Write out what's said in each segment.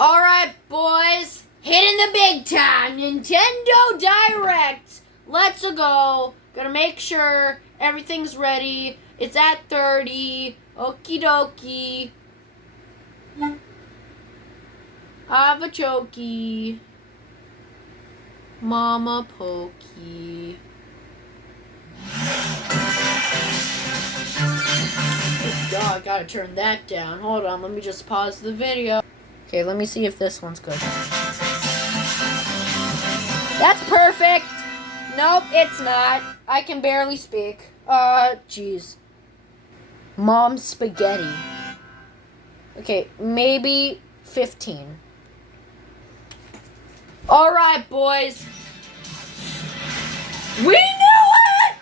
Alright, boys. Hitting the big time. Nintendo Direct. Let's go. Gonna make sure everything's ready. It's at 30. Okie dokie. Have a chokey. Mama Pokey. Oh, I gotta turn that down. Hold on, let me just pause the video. Okay, let me see if this one's good. That's perfect! Nope, it's not. I can barely speak. Jeez. Mom's spaghetti. Okay, maybe 15. Alright, boys. We knew it!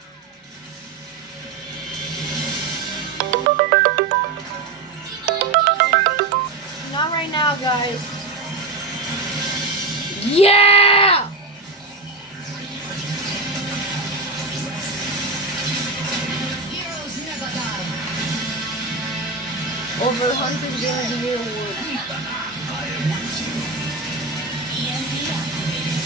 Not right now, guys. Yeah! Heroes never die. Over 100 years awards. EMP activated.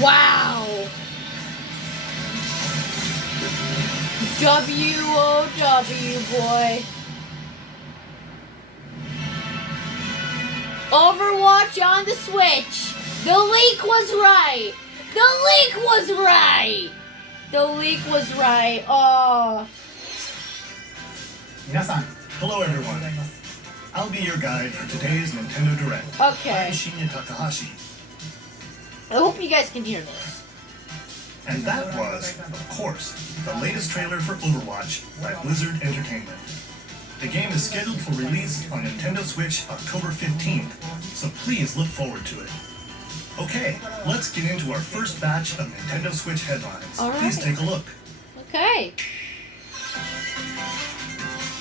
Wow! W-O-W, boy. Overwatch on the Switch. The leak was right. The leak was right. The leak was right. Oh. 皆さん Hello everyone. I'll be your guide for today's Nintendo Direct. Okay. I'm Shinya Takahashi. I hope you guys can hear this. And that was, of course, the latest trailer for Overwatch by Blizzard Entertainment. The game is scheduled for release on Nintendo Switch October 15th, so please look forward to it. Okay, let's get into our first batch of Nintendo Switch headlines. All right. Please take a look. Okay.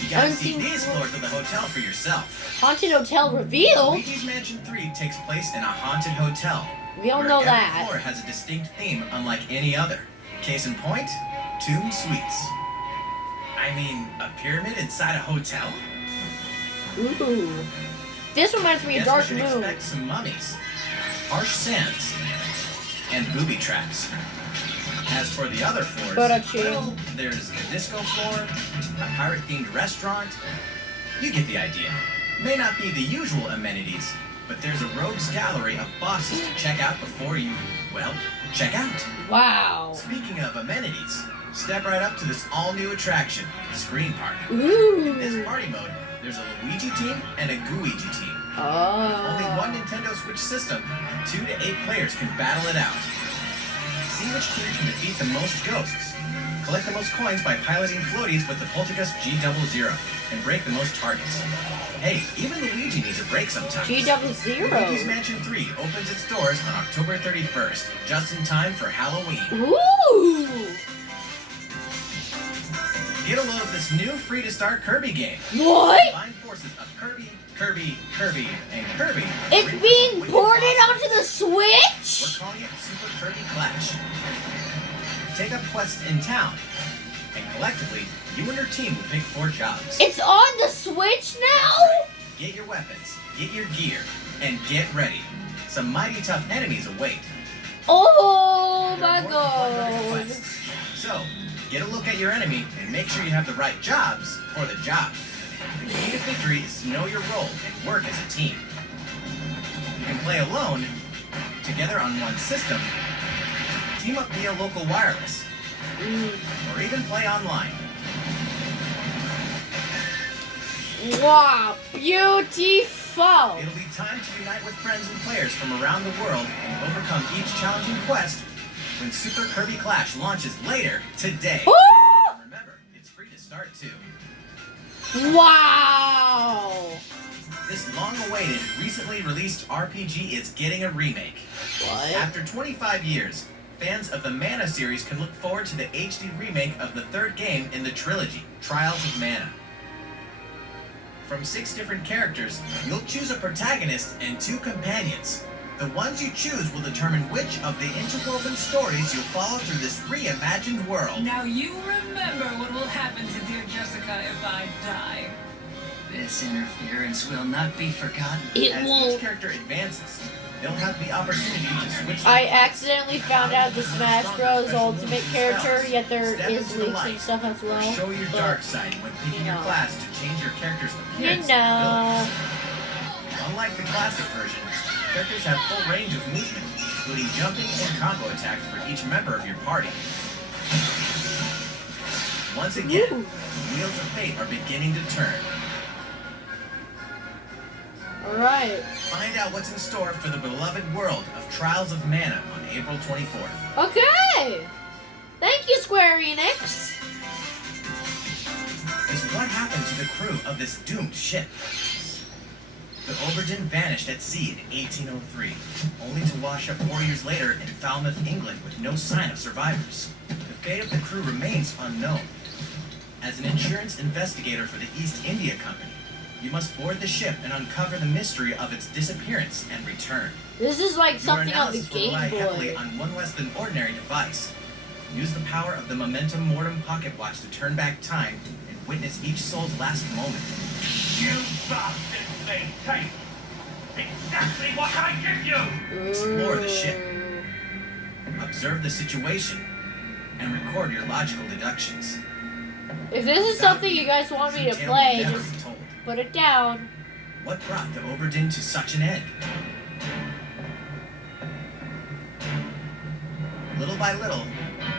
You gotta see these floors of the hotel for yourself. Haunted Hotel reveal? Luigi's Mansion 3 takes place in a haunted hotel. We all where know every that. floor has a distinct theme unlike any other. Case in point, Tomb Suites. I mean, a pyramid inside a hotel? Ooh. This reminds me of Guess Dark we should Moon. expect some mummies, harsh sands, and booby traps. As for the other floors, well, there's a disco floor, a pirate-themed restaurant. You get the idea. May not be the usual amenities, but there's a rogues gallery of bosses to check out before you, well, check out. Wow. Speaking of amenities, step right up to this all-new attraction, Screen Park. Ooh. In this party mode, there's a Luigi team and a Gooigi team. Oh. Only one Nintendo Switch system, 2 to 8 players can battle it out. See which team can defeat the most ghosts. Collect the most coins by piloting floaties with the Poltergust G00 and break the most targets. Hey, even Luigi needs a break sometimes. G00. Luigi's Mansion 3 opens its doors on October 31st, just in time for Halloween. Ooh. Get a load of this new free-to-start Kirby game. What? Combine forces of Kirby, and Kirby. It's being ported onto the We're Switch? calling it Super Kirby Clash. Take up quests in town, and collectively, you and your team will pick 4 jobs. It's on the Switch now? Get your weapons, get your gear, and get ready. Some mighty tough enemies await. Oh There are my more than 100 god. quests. So, get a look at your enemy and make sure you have the right jobs for the job. The key to victory is to know your role and work as a team. You can play alone, together on one system, team up via local wireless, or even play online. Wow, beautiful. It'll be time to unite with friends and players from around the world and overcome each challenging quest when Super Kirby Clash launches later today. Woo! And remember, it's free to start too. Wow. This long-awaited, recently released RPG is getting a remake. What? After 25 years, fans of the Mana series can look forward to the HD remake of the third game in the trilogy, Trials of Mana. From 6 different characters, you'll choose a protagonist and 2 companions. The ones you choose will determine which of the interwoven stories you'll follow through this reimagined world. Now you remember what will happen to dear Jessica if I die. This interference will not be forgotten. It As won't. each character advances, they'll have the opportunity to switch. I accidentally found out the Smash Bros. Ultimate character, yet there is leaks and stuff as Or well. show your But, dark side when picking your No. class to change your character's you appearance. know. Unlike the classic version, characters have full range of movement, including jumping and combo attacks for each member of your party. Once again, Woo. the wheels of fate are beginning to turn. Alright. Find out what's in store for the beloved world of Trials of Mana on April 24th. Okay! Thank you, Square Enix! Is what happened to the crew of this doomed ship? The Oberdin vanished at sea in 1803, only to wash up 4 years later in Falmouth, England with no sign of survivors. The fate of the crew remains unknown. As an insurance investigator for the East India Company, you must board the ship and uncover the mystery of its disappearance and return. This is like Your something on the analysis will Game rely heavily Boy. on one less than ordinary device. Use the power of the Momentum Mortem pocket watch to turn back time and witness each soul's last moment. You bastards may take exactly what I give you! Explore the ship. Observe the situation and record your logical deductions. If this is something you guys want me to Tale play, will never just be told. put it down. What brought the Oberdin to such an end? Little by little,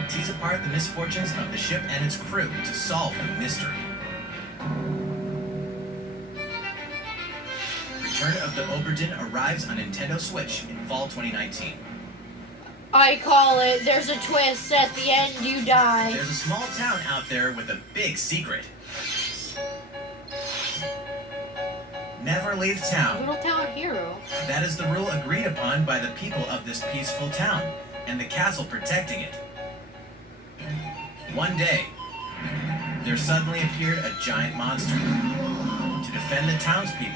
tease apart the misfortunes of the ship and its crew to solve the mystery. Return of the Oberdin arrives on Nintendo Switch in fall 2019. I call it, there's a twist, at the end you die. There's a small town out there with a big secret. Never leave town. Little Town Hero. That is the rule agreed upon by the people of this peaceful town, and the castle protecting it. One day, there suddenly appeared a giant monster. To defend the townspeople,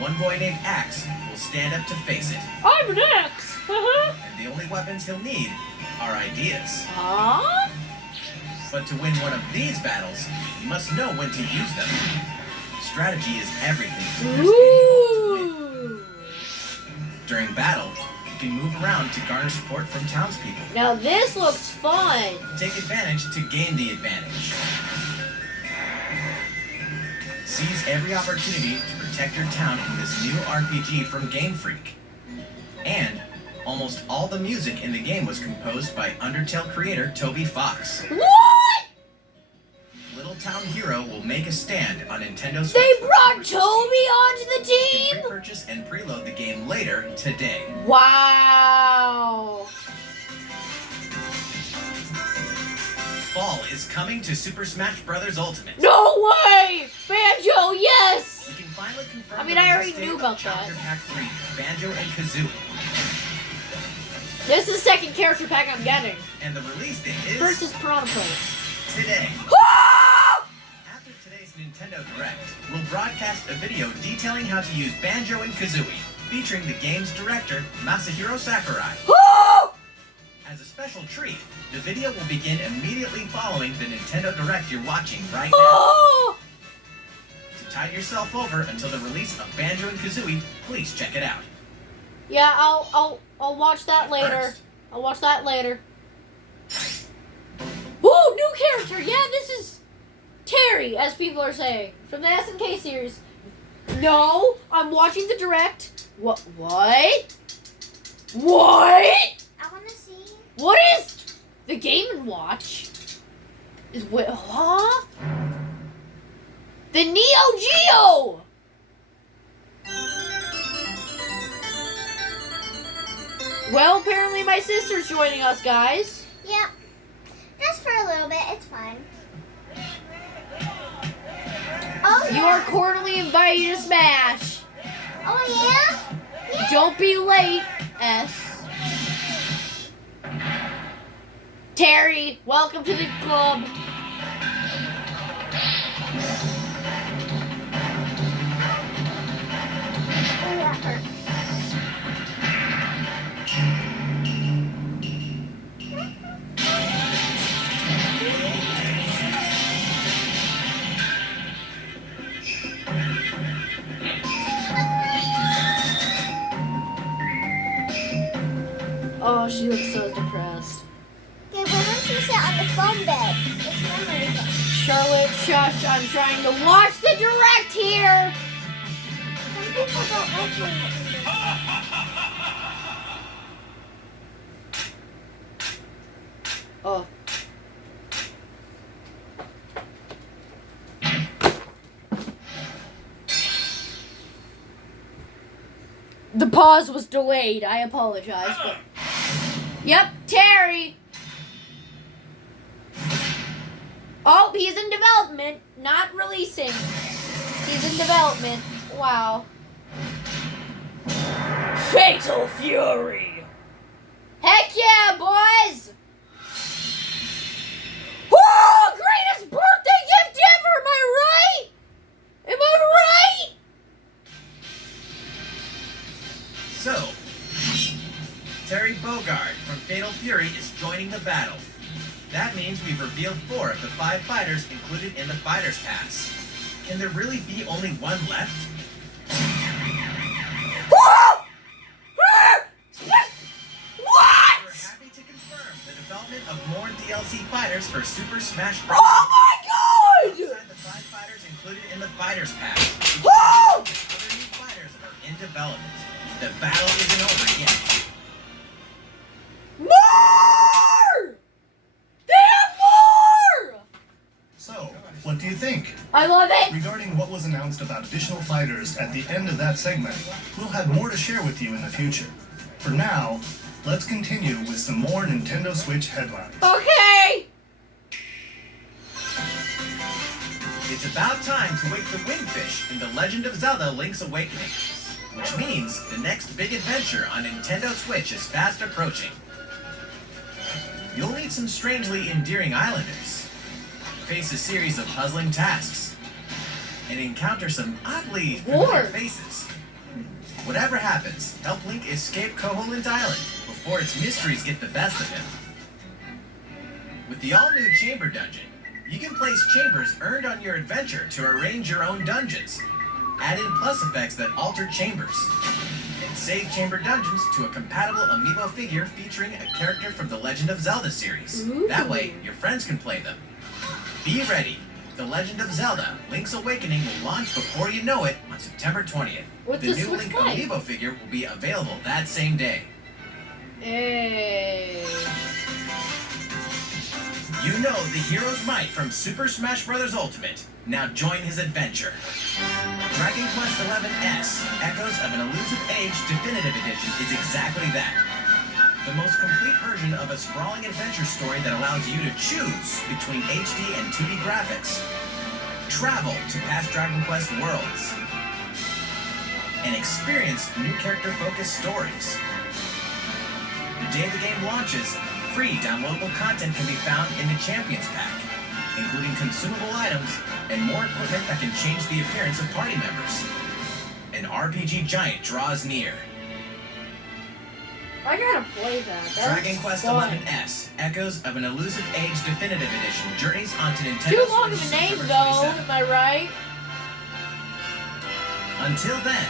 one boy named Axe will stand up to face it, I'm an axe! and the only weapons he'll need are ideas. Huh? But to win one of these battles, you must know when to use them. Strategy is everything. Ooh! During battle, you can move around to garner support from townspeople. Now this looks fun. Take advantage to gain the advantage. Seize every opportunity to protect your town in this new RPG from Game Freak. And almost all the music in the game was composed by Undertale creator Toby Fox. What? Little Town Hero will make a stand on Nintendo Switch. They brought Toby onto the You team? can pre-purchase and preload the game later today. Wow. Fall is coming to Super Smash Bros. Ultimate. No way! Banjo, yes! You can finally confirm I mean, the I already release date knew of about Challenger that. Pack 3, Banjo and Kazooie. This is the second character pack I'm getting. And the release date is First is Piranha Plant. today. Ah! After today's Nintendo Direct, we'll broadcast a video detailing how to use Banjo and Kazooie, featuring the game's director, Masahiro Sakurai. Ah! As a special treat, the video will begin immediately following the Nintendo Direct you're watching right now. Ah! To tide yourself over until the release of Banjo and Kazooie, please check it out. Yeah, I'll watch that later. First. I'll watch that later. Woo, new character! Yeah, this is Terry, as people are saying, from the SNK series. No, I'm watching the direct. What? What? What? I want to see. What is the Game & Watch? Is what? Huh? The Neo Geo. Well, apparently my sister's joining us, guys. Yep. Just for a little bit. It's fine. Oh, You are cordially invited to Smash. Oh, yeah? Yeah. Don't be late, S. Terry, welcome to the club. that hurt. Oh, she looks so depressed. Okay, why don't you sit on the foam bed? It's memory foam. Charlotte, shush, I'm trying to watch the direct here. Some people don't like when it Oh. The pause was delayed. I apologize, but yep, Terry. Oh, he's in development, not releasing. He's in development. Wow. Fatal Fury. Heck yeah, boys! Oh, greatest birthday gift ever, am I right? Am I right? So, Terry Bogard from Fatal Fury is joining the battle. That means we've revealed 4 of the 5 fighters included in the Fighter's Pass. Can there really be only one left? What? We're happy to confirm the development of more DLC fighters for Super Smash Bros. Oh my god! Outside the 5 fighters included in the Fighter's Pass, Oh! other new fighters are in development. The battle isn't over yet. More! They have more! So, what do you think? I love it. Regarding what was announced about additional fighters at the end of that segment, we'll have more to share with you in the future. For now, let's continue with some more Nintendo Switch headlines. Okay. It's about time to wake the Windfish in The Legend of Zelda Link's Awakening, which means the next big adventure on Nintendo Switch is fast approaching. You'll meet some strangely endearing islanders, face a series of puzzling tasks, and encounter some oddly familiar faces. Whatever happens, help Link escape Koholint Island before its mysteries get the best of him. With the all-new Chamber Dungeon, you can place chambers earned on your adventure to arrange your own dungeons, add in plus effects that alter chambers, and save chamber dungeons to a compatible amiibo figure featuring a character from the Legend of Zelda series. Ooh. That way, your friends can play them. Be ready. The Legend of Zelda Link's Awakening will launch before you know it on September 20th. What's The this new Switch Link play? amiibo figure will be available that same day. Hey. You know the hero's might from Super Smash Bros. Ultimate. Now join his adventure. Dragon Quest XI-S, Echoes of an Elusive Age Definitive Edition is exactly that. The most complete version of a sprawling adventure story that allows you to choose between HD and 2D graphics. Travel to past Dragon Quest worlds. And experience new character-focused stories. The day the game launches, free downloadable content can be found in the Champions Pack, including consumable items and more equipment that can change the appearance of party members. An RPG giant draws near. I gotta play that. That's Dragon Quest fun. XI-S, Echoes of an Elusive Age Definitive Edition, journeys onto Nintendo Too long Switch of a name, September though. 27th. Am I right? Until then,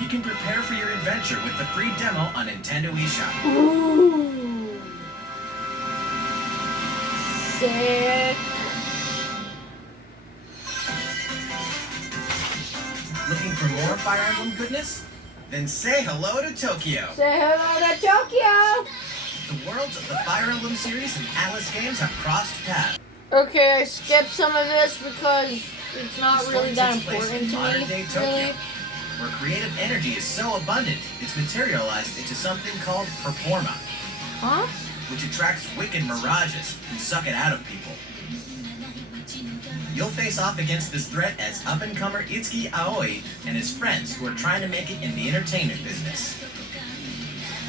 you can prepare for your adventure with the free demo on Nintendo eShop. Ooh. Sick. Looking for more Fire Emblem goodness? Then say hello to Tokyo. Say hello to Tokyo. The worlds of the Fire Emblem series and Atlas games have crossed paths. Okay, I skipped some of this because it's not The really story that takes place important in to me. modern-day Tokyo, Really. where creative energy is so abundant, it's materialized into something called Performa, Huh? which attracts wicked mirages who suck it out of people. You'll face off against this threat as up-and-comer Itsuki Aoi and his friends who are trying to make it in the entertainment business.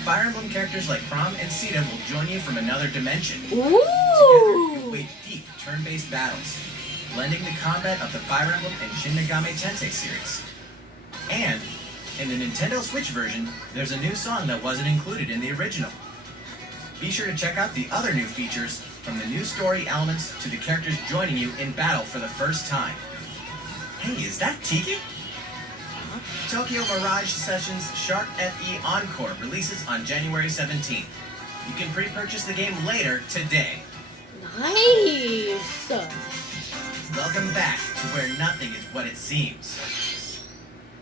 Fire Emblem characters like Chrom and Sita will join you from another dimension. Together, you'll Ooh. wage deep turn-based battles, blending the combat of the Fire Emblem and Shin Megami Tensei series. And In the Nintendo Switch version, there's a new song that wasn't included in the original. Be sure to check out the other new features, from the new story elements to the characters joining you in battle for the first time. Hey, is that Tiki? Tokyo Mirage Sessions Shark FE Encore releases on January 17th. You can pre-purchase the game later today. Nice. Welcome back to where nothing is what it seems.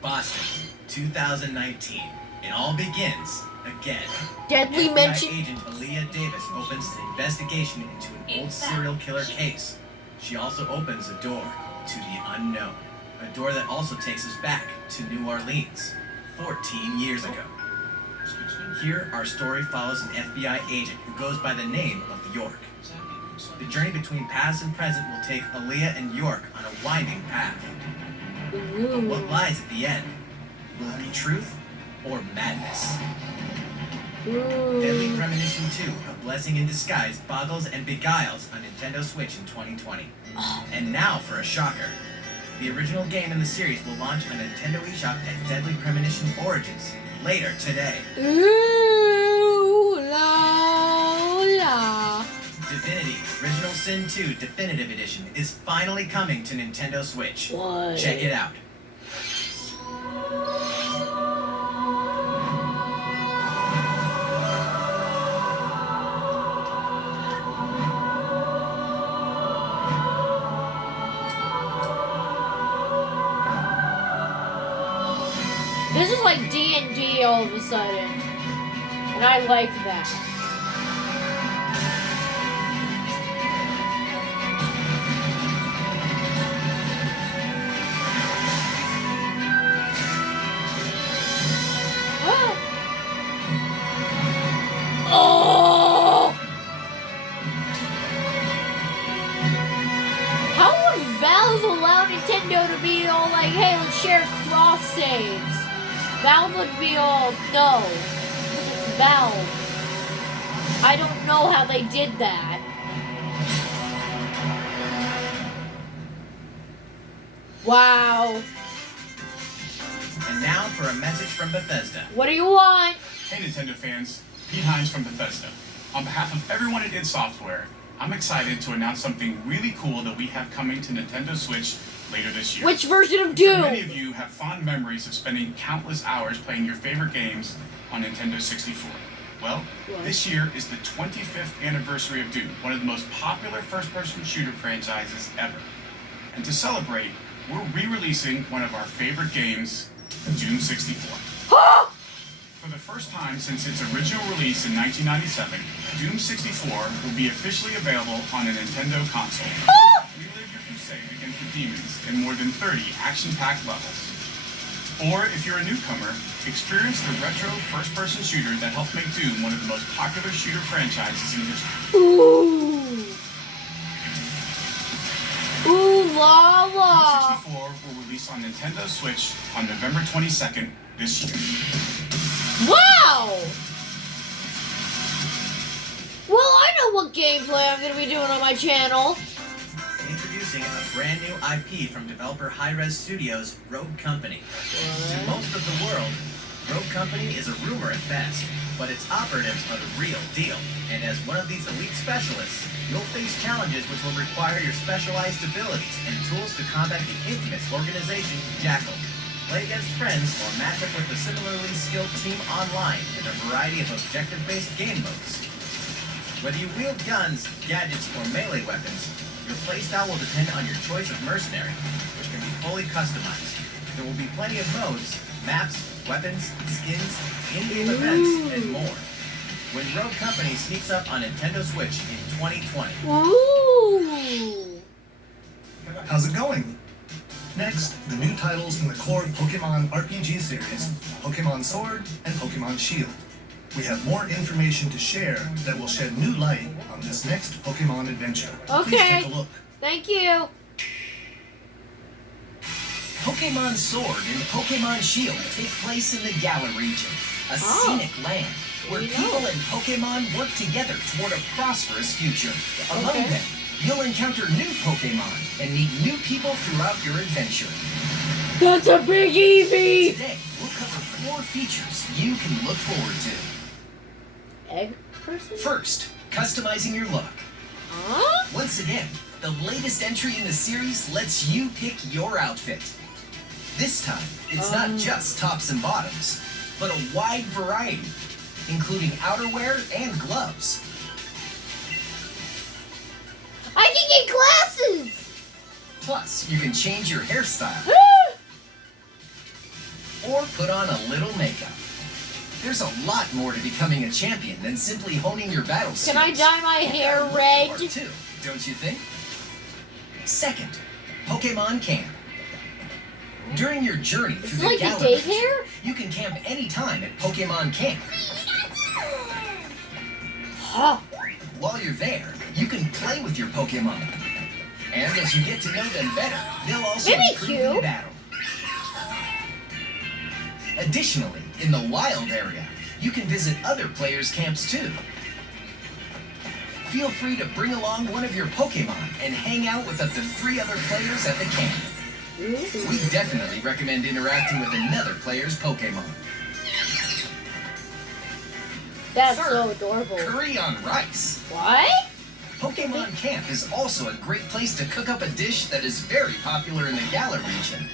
Boston, 2019. It all begins again. Deadly FBI mention. agent Aaliyah Davis opens an investigation into an old serial killer case. She also opens a door to the unknown. A door that also takes us back to New Orleans, 14 years ago. Here, our story follows an FBI agent who goes by the name of York. The journey between past and present will take Aaliyah and York on a winding path. But what lies at the end? Will it be truth or madness? Deadly Premonition 2, A Blessing in Disguise, boggles and beguiles on Nintendo Switch in 2020. And now for a shocker. The original game in the series will launch on Nintendo eShop as Deadly Premonition Origins later today. Ooh la la. Divinity Original Sin 2 Definitive Edition is finally coming to Nintendo Switch. What? Check it out. This is like D&D all of a sudden. And I like that. Oh! How would Valve allow Nintendo to be all like, hey, let's share cross saves? Valve would be all, no. It's Valve. I don't know how they did that. Wow. And now for a message from Bethesda. What do you want? Hey Nintendo fans, Pete Hines from Bethesda. On behalf of everyone at id Software, I'm excited to announce something really cool that we have coming to Nintendo Switch later this year. Which version of Doom? Many of you have fond memories of spending countless hours playing your favorite games on Nintendo 64. Well, this year is the 25th anniversary of Doom, one of the most popular first-person shooter franchises ever. And to celebrate, we're re-releasing one of our favorite games, Doom 64. For the first time since its original release in 1997, Doom 64 will be officially available on a Nintendo console. Relive your crusade against the demons in more than 30 action-packed levels. Or, if you're a newcomer, experience the retro first-person shooter that helped make Doom one of the most popular shooter franchises in history. Ooh. Ooh la la. Doom 64 will release on Nintendo Switch on November 22nd this year. Wow! Well, I know what gameplay I'm going to be doing on my channel. Introducing a brand new IP from developer Hi-Rez Studios, Rogue Company. To most of the world, Rogue Company is a rumor at best, but its operatives are the real deal. And as one of these elite specialists, you'll face challenges which will require your specialized abilities and tools to combat the infamous organization Jackal. Play against friends or match up with a similarly skilled team online in a variety of objective-based game modes. Whether you wield guns, gadgets, or melee weapons, your playstyle will depend on your choice of mercenary, which can be fully customized. There will be plenty of modes, maps, weapons, skins, in-game events, and more. When Rogue Company sneaks up on Nintendo Switch in 2020. Ooh. How's it going? Next, the new titles in the core Pokemon RPG series, Pokemon Sword and Pokemon Shield. We have more information to share that will shed new light on this next Pokemon adventure. Please Okay. take a look. Thank you. Pokemon Sword and Pokemon Shield take place in the Galar region, a scenic land where people and Pokemon work together toward a prosperous future. Among them, you'll encounter new Pokemon and meet new people throughout your adventure. That's a Beeg Evie! Today, we'll cover 4 features you can look forward to. Egg person? First, customizing your look. Huh? Once again, the latest entry in the series lets you pick your outfit. This time, it's not just tops and bottoms, but a wide variety, including outerwear and gloves. I can get glasses! Plus, you can change your hairstyle or put on a little makeup. There's a lot more to becoming a champion than simply honing your battle skills. Can I dye my hair Look red? for it too, don't you think? Second, Pokemon Camp. During your journey It's through the like a gallery, daycare? you can camp anytime at Pokemon Camp. Huh. While you're there, you can play with your Pokemon. And as you get to know them better, they'll also Maybe improve cute. in battle. Additionally, in the wild area, you can visit other players' camps too. Feel free to bring along one of your Pokemon and hang out with up to 3 other players at the camp. We definitely recommend interacting with another player's Pokemon. That's Third, so adorable. Curry on rice. What? Pokemon Camp is also a great place to cook up a dish that is very popular in the Galar region,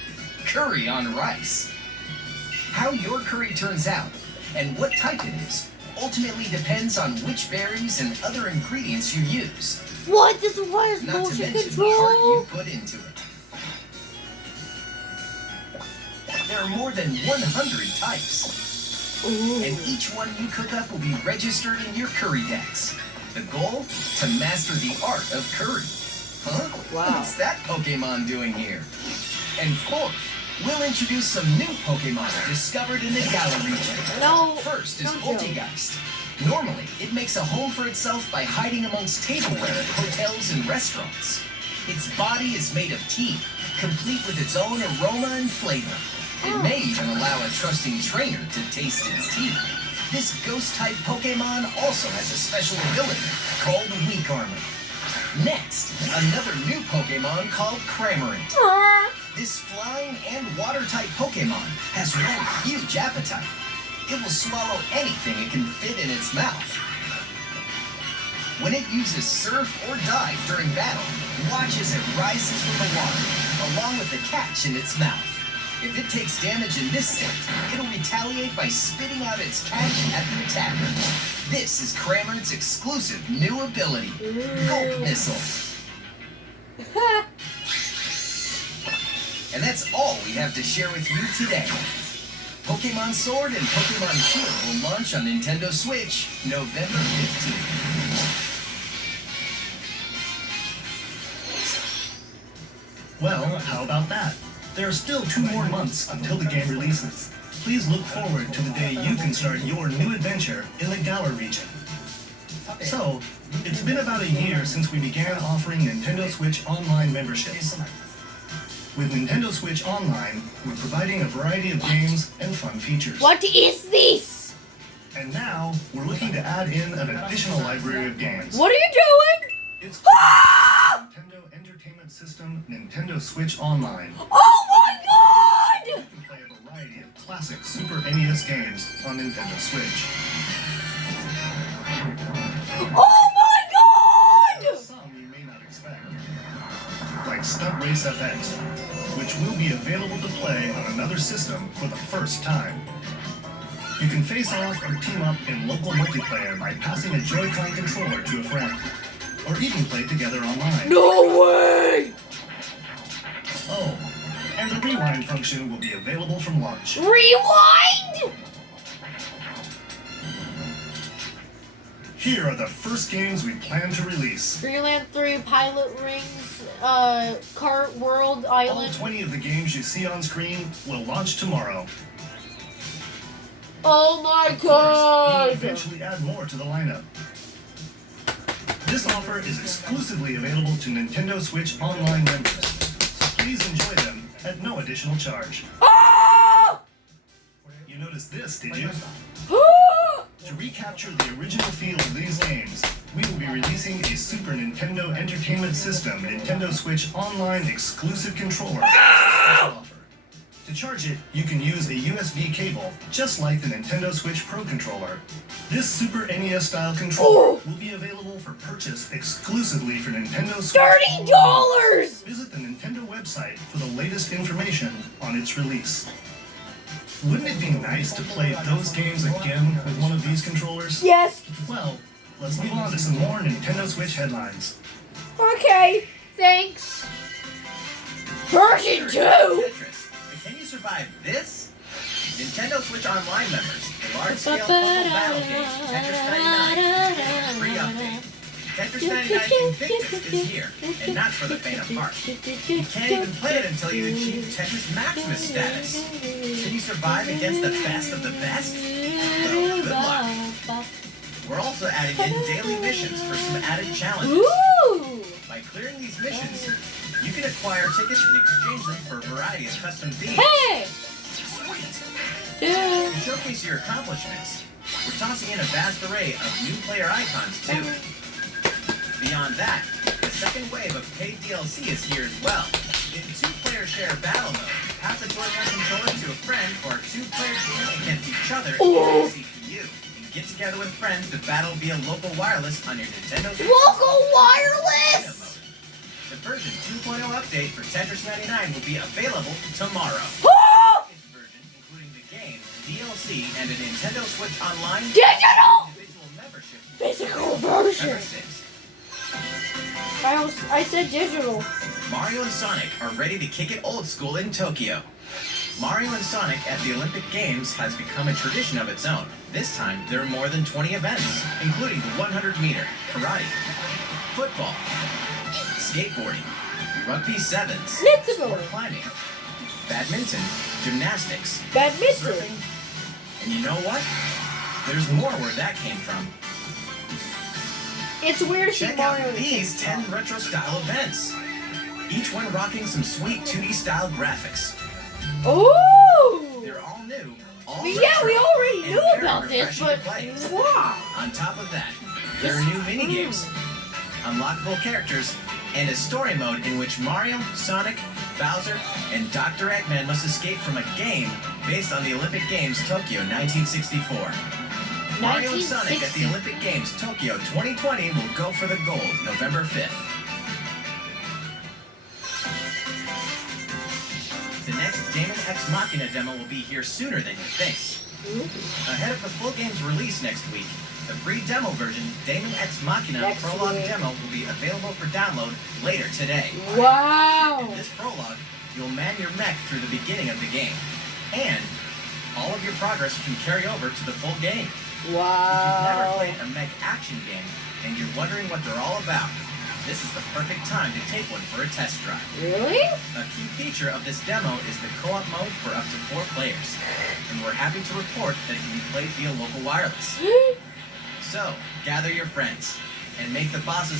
curry on rice. How your curry turns out and what type it is ultimately depends on which berries and other ingredients you use, What? This requires not to motion mention the heart control? you put into it. There are more than 100 types, Ooh. and each one you cook up will be registered in your curry decks. The goal? To master the art of curry. Huh? Wow. What's that Pokemon doing here? And fourth, we'll introduce some new Pokemon discovered in the Galar region. No. First is don't joke. Poltegeist. Normally, it makes a home for itself by hiding amongst tableware at hotels and restaurants. Its body is made of teeth, complete with its own aroma and flavor. It may even allow a trusting trainer to taste its teeth. This ghost-type Pokemon also has a special ability called Weak Armor. Next, another new Pokemon called Cramorant. This flying and water-type Pokemon has one huge appetite. It will swallow anything it can fit in its mouth. When it uses Surf or Dive during battle, watch as it rises from the water, along with the catch in its mouth. If it takes damage in this state, it'll retaliate by spitting out its catch at the attacker. This is Cramorant's exclusive new ability, Gulp Missile. And that's all we have to share with you today. Pokemon Sword and Pokemon Shield will launch on Nintendo Switch November 15th. Well, how about that? There are still 2 more months until the game releases. Please look forward to the day you can start your new adventure in the Galar region. So, it's been about a year since we began offering Nintendo Switch Online memberships. With Nintendo Switch Online, we're providing a variety of games and fun features. What is this? And now, we're looking to add in an additional library of games. What are you doing? It's Ah! Nintendo Entertainment System Nintendo Switch Online. Oh my You god! can play a variety of classic Super NES games on Nintendo Switch. Oh my god! Some you may not expect, like Stunt Race FX, which will be available to play on another system for the first time. You can face off or team up in local multiplayer by passing a Joy-Con controller to a friend, or even play together online. No way! Oh, and the rewind function will be available from launch. Rewind? Here are the first games we plan to release. Greenland 3, Pilot Rings, Cart World All Island. 20 of the games you see on screen will launch tomorrow. Oh my Of course, we'll god! eventually add more to the lineup. This offer is exclusively available to Nintendo Switch Online members, so please enjoy them at no additional charge. Oh! You noticed this, did you? Oh! To recapture the original feel of these games, we will be releasing a Super Nintendo Entertainment System Nintendo Switch Online exclusive controller as a special offer. To charge it, you can use a USB cable, just like the Nintendo Switch Pro controller. This Super NES-style controller will be available for purchase exclusively for Nintendo Switch. $30! Visit the Nintendo website for the latest information on its release. Wouldn't it be nice to play those games again with one of these controllers? Yes. Well, let's move on to some more Nintendo Switch headlines. Okay, thanks. Version 2? Tetris. But can you survive this? Nintendo Switch Online members, the large-scale puzzle battle game Tetris 99 is getting a free update. Tetris 99 Invictus is here, and not for the faint of heart. You can't even play it until you achieve Tetris Maximus status. Can you survive against the best of the best? Well, good luck. We're also adding in daily missions for some added challenges. Ooh! By clearing these missions, you can acquire tickets and exchange them for a variety of custom themes. Hey! Sweet! Dude. To showcase your accomplishments, we're tossing in a vast array of new player icons too. Beyond that, the second wave of paid DLC is here as well. In two-player share battle mode, pass a Joy-Con controller to a friend for a two-player game against each other in the CPU. And get together with friends to battle via local wireless on your Nintendo Switch. Local wireless! The version 2.0 update for Tetris 99 will be available tomorrow. Version including the game, DLC, and a Nintendo Switch Online Digital! individual membership. Physical version. November 6th. I said digital. Mario and Sonic are ready to kick it old school in Tokyo. Mario and Sonic at the Olympic Games has become a tradition of its own. This time, there are more than 20 events, including the 100-meter, karate, football, skateboarding, rugby sevens, sport climbing, badminton, gymnastics, Badminton. surfing, and you know what? There's more where that came from. It's weird to see Check out Mario. these 10 retro-style events. Each one rocking some sweet 2D-style graphics. Ooh! They're all new, all Yeah, retro, we already and knew very about this, refreshing but to play. wow. On top of that, there are new mini-games, unlockable characters, and a story mode in which Mario, Sonic, Bowser, and Dr. Eggman must escape from a game based on the Olympic Games Tokyo 1964. Mario and Sonic at the Olympic Games Tokyo 2020 will go for the gold November 5th. The next Damon X Machina demo will be here sooner than you think. Ahead of the full game's release next week, the free demo version, Damon X Machina Next Prologue week. demo, will be available for download later today. Wow. In this prologue, you'll man your mech through the beginning of the game, and all of your progress can carry over to the full game. If you've never Wow. played a mech action game and you're wondering what they're all about, this is the perfect time to take one for a test drive. Really? A key feature of this demo is the co-op mode for up to 4 players, and we're happy to report that it can be played via local wireless. So, gather your friends and make the bosses